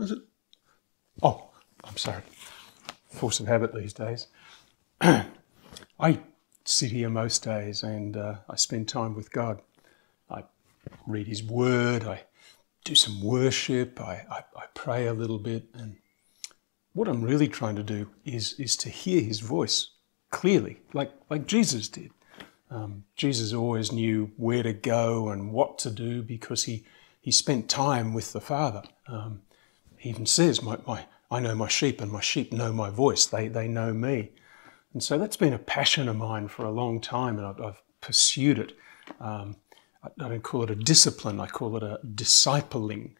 Is it? Oh, I'm sorry. Force of habit these days. I sit here most days and I spend time with God. I read His Word, I do some worship, I pray a little bit, and what I'm really trying to do is to hear His voice clearly, like Jesus did. Jesus always knew where to go and what to do because he spent time with the Father. He even says, I know my sheep and my sheep know my voice. They know me. And so that's been a passion of mine for a long time, and I've pursued it. I don't call it a discipline, I call it a discipling,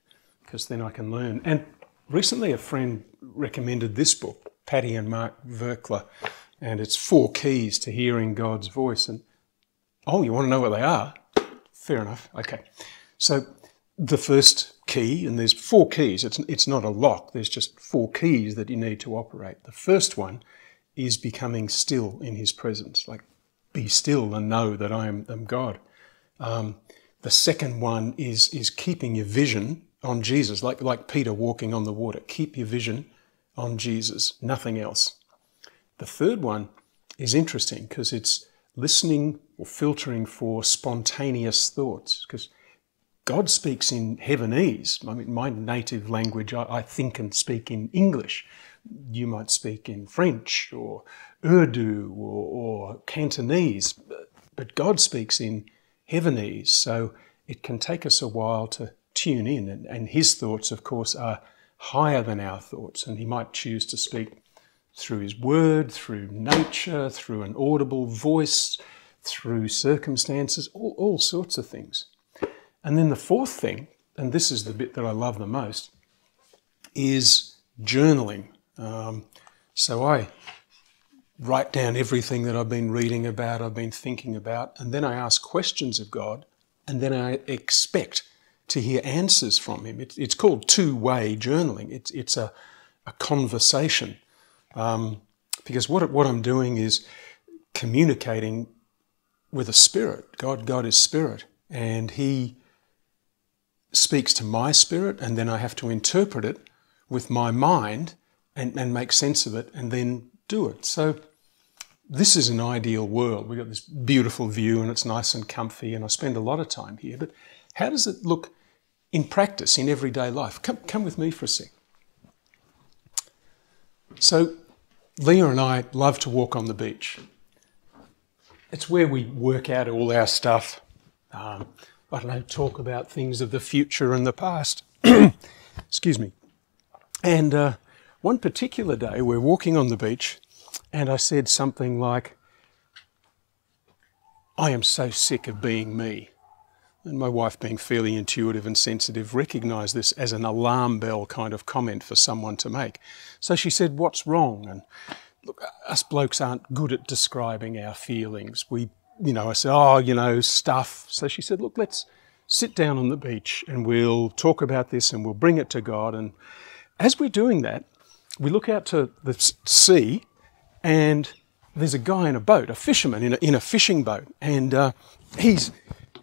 because then I can learn. And recently a friend recommended this book, Patty and Mark Verkler, and it's 4 keys to hearing God's voice. And oh, you want to know what they are? Fair enough. Okay. So the first key, and there's 4 keys. It's not a lock. There's just 4 keys that you need to operate. The first one is becoming still in His presence. Like, be still and know that I am God. The second one is keeping your vision on Jesus, like Peter walking on the water. Keep your vision on Jesus, nothing else. The third one is interesting because it's listening or filtering for spontaneous thoughts, because God speaks in Heavenese. I mean, my native language, I think and speak in English. You might speak in French or Urdu or Cantonese, but God speaks in Heavenese, so it can take us a while to tune in, and His thoughts, of course, are higher than our thoughts, and He might choose to speak through His Word, through nature, through an audible voice, through circumstances, all sorts of things. And then the fourth thing, and this is the bit that I love the most, is journaling. So I write down everything that I've been reading about, I've been thinking about, and then I ask questions of God, and then I expect to hear answers from Him. It's called two-way journaling. It's a conversation. Because what I'm doing is communicating with a spirit. God is spirit, and He speaks to my spirit, and then I have to interpret it with my mind and make sense of it and then do it. So this is an ideal world. We've got this beautiful view and it's nice and comfy, and I spend a lot of time here. But how does it look in practice, in everyday life? Come with me for a sec. So Leah and I love to walk on the beach. It's where we work out all our stuff. I don't know, talk about things of the future and the past. Excuse me. And one particular day we're walking on the beach, and I said something like, I am so sick of being me. And my wife, being fairly intuitive and sensitive, recognised this as an alarm bell kind of comment for someone to make. So she said, what's wrong? And look, us blokes aren't good at describing our feelings. I said, stuff. So she said, look, let's sit down on the beach and we'll talk about this and we'll bring it to God. And as we're doing that, we look out to the sea, and there's a guy in a boat, a fisherman in a fishing boat, and he's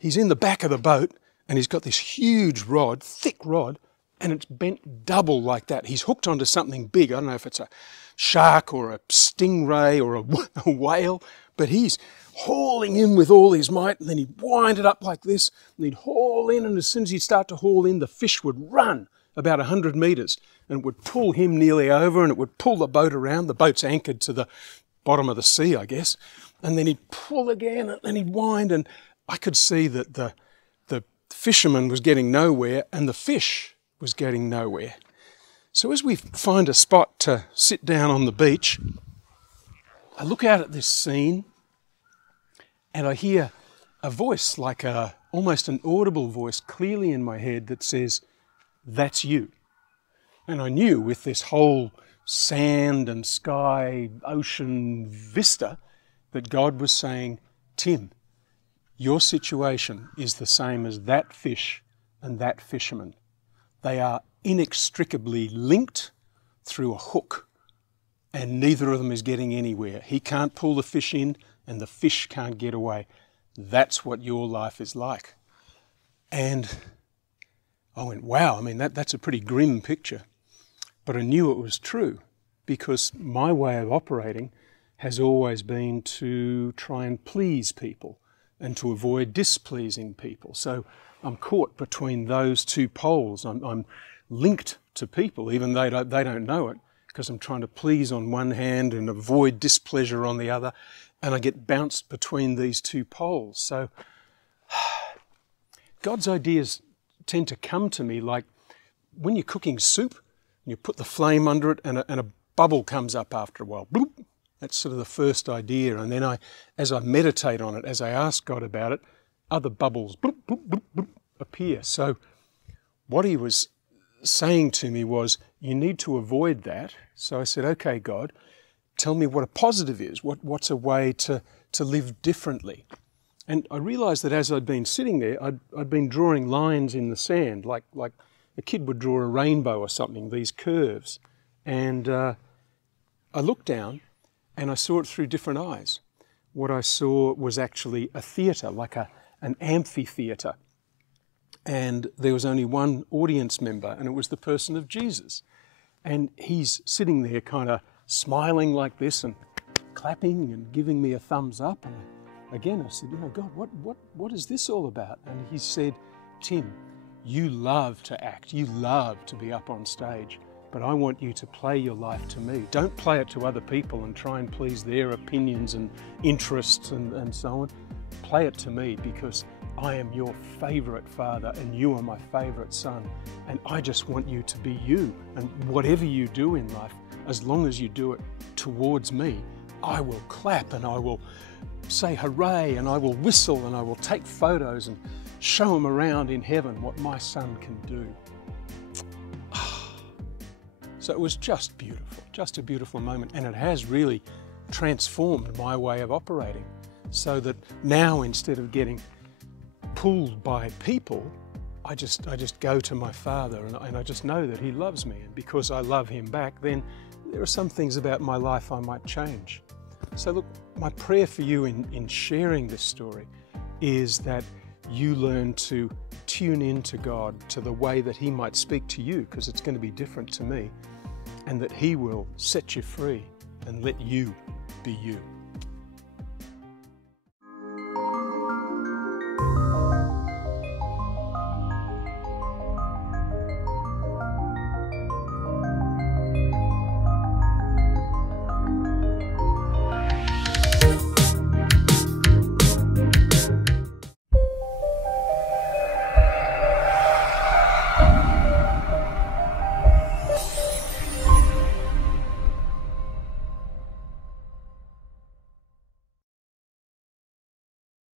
in the back of the boat, and he's got this huge rod, thick rod, and it's bent double like that. He's hooked onto something big. I don't know if it's a shark or a stingray or a whale, but he's hauling in with all his might, and then he'd wind it up like this, and he'd haul in, and as soon as he'd start to haul in, the fish would run about 100 metres, and it would pull him nearly over, and it would pull the boat around. The boat's anchored to the bottom of the sea, I guess, and then he'd pull again, and then he'd wind, and I could see that the fisherman was getting nowhere, and the fish was getting nowhere. So as we find a spot to sit down on the beach, I look out at this scene, and I hear a voice, like almost an audible voice, clearly in my head that says, that's you. And I knew with this whole sand and sky, ocean vista, that God was saying, Tim, your situation is the same as that fish and that fisherman. They are inextricably linked through a hook, and neither of them is getting anywhere. He can't pull the fish in, and the fish can't get away. That's what your life is like. And I went, wow, I mean, that's a pretty grim picture. But I knew it was true, because my way of operating has always been to try and please people and to avoid displeasing people. So I'm caught between those two poles. I'm linked to people, even though they don't know it, because I'm trying to please on one hand and avoid displeasure on the other, and I get bounced between these two poles. So God's ideas tend to come to me like when you're cooking soup, and you put the flame under it and a bubble comes up after a while. Bloop. That's sort of the first idea. And then as I meditate on it, as I ask God about it, other bubbles bloop, bloop, bloop, bloop, appear. So what he was saying to me was, you need to avoid that. So I said, okay, God, tell me what a positive is. What's a way to live differently? And I realized that as I'd been sitting there, I'd been drawing lines in the sand, like a kid would draw a rainbow or something, these curves. And I looked down and I saw it through different eyes. What I saw was actually a theatre, like an amphitheatre. And there was only one audience member, and it was the person of Jesus. And he's sitting there kind of smiling like this and clapping and giving me a thumbs up. And again, I said, God, what is this all about? And he said, Tim, you love to act. You love to be up on stage. But I want you to play your life to me. Don't play it to other people and try and please their opinions and interests and so on. Play it to me, because I am your favourite father and you are my favourite son. And I just want you to be you. And whatever you do in life, as long as you do it towards me, I will clap and I will say hooray and I will whistle and I will take photos and show them around in heaven what my son can do. So it was just a beautiful moment, and it has really transformed my way of operating, so that now instead of getting pulled by people, I just go to my Father and I just know that he loves me, and because I love him back, then there are some things about my life I might change. So look, my prayer for you in sharing this story is that you learn to tune in to God, to the way that he might speak to you, because it's going to be different to me, and that he will set you free and let you be you.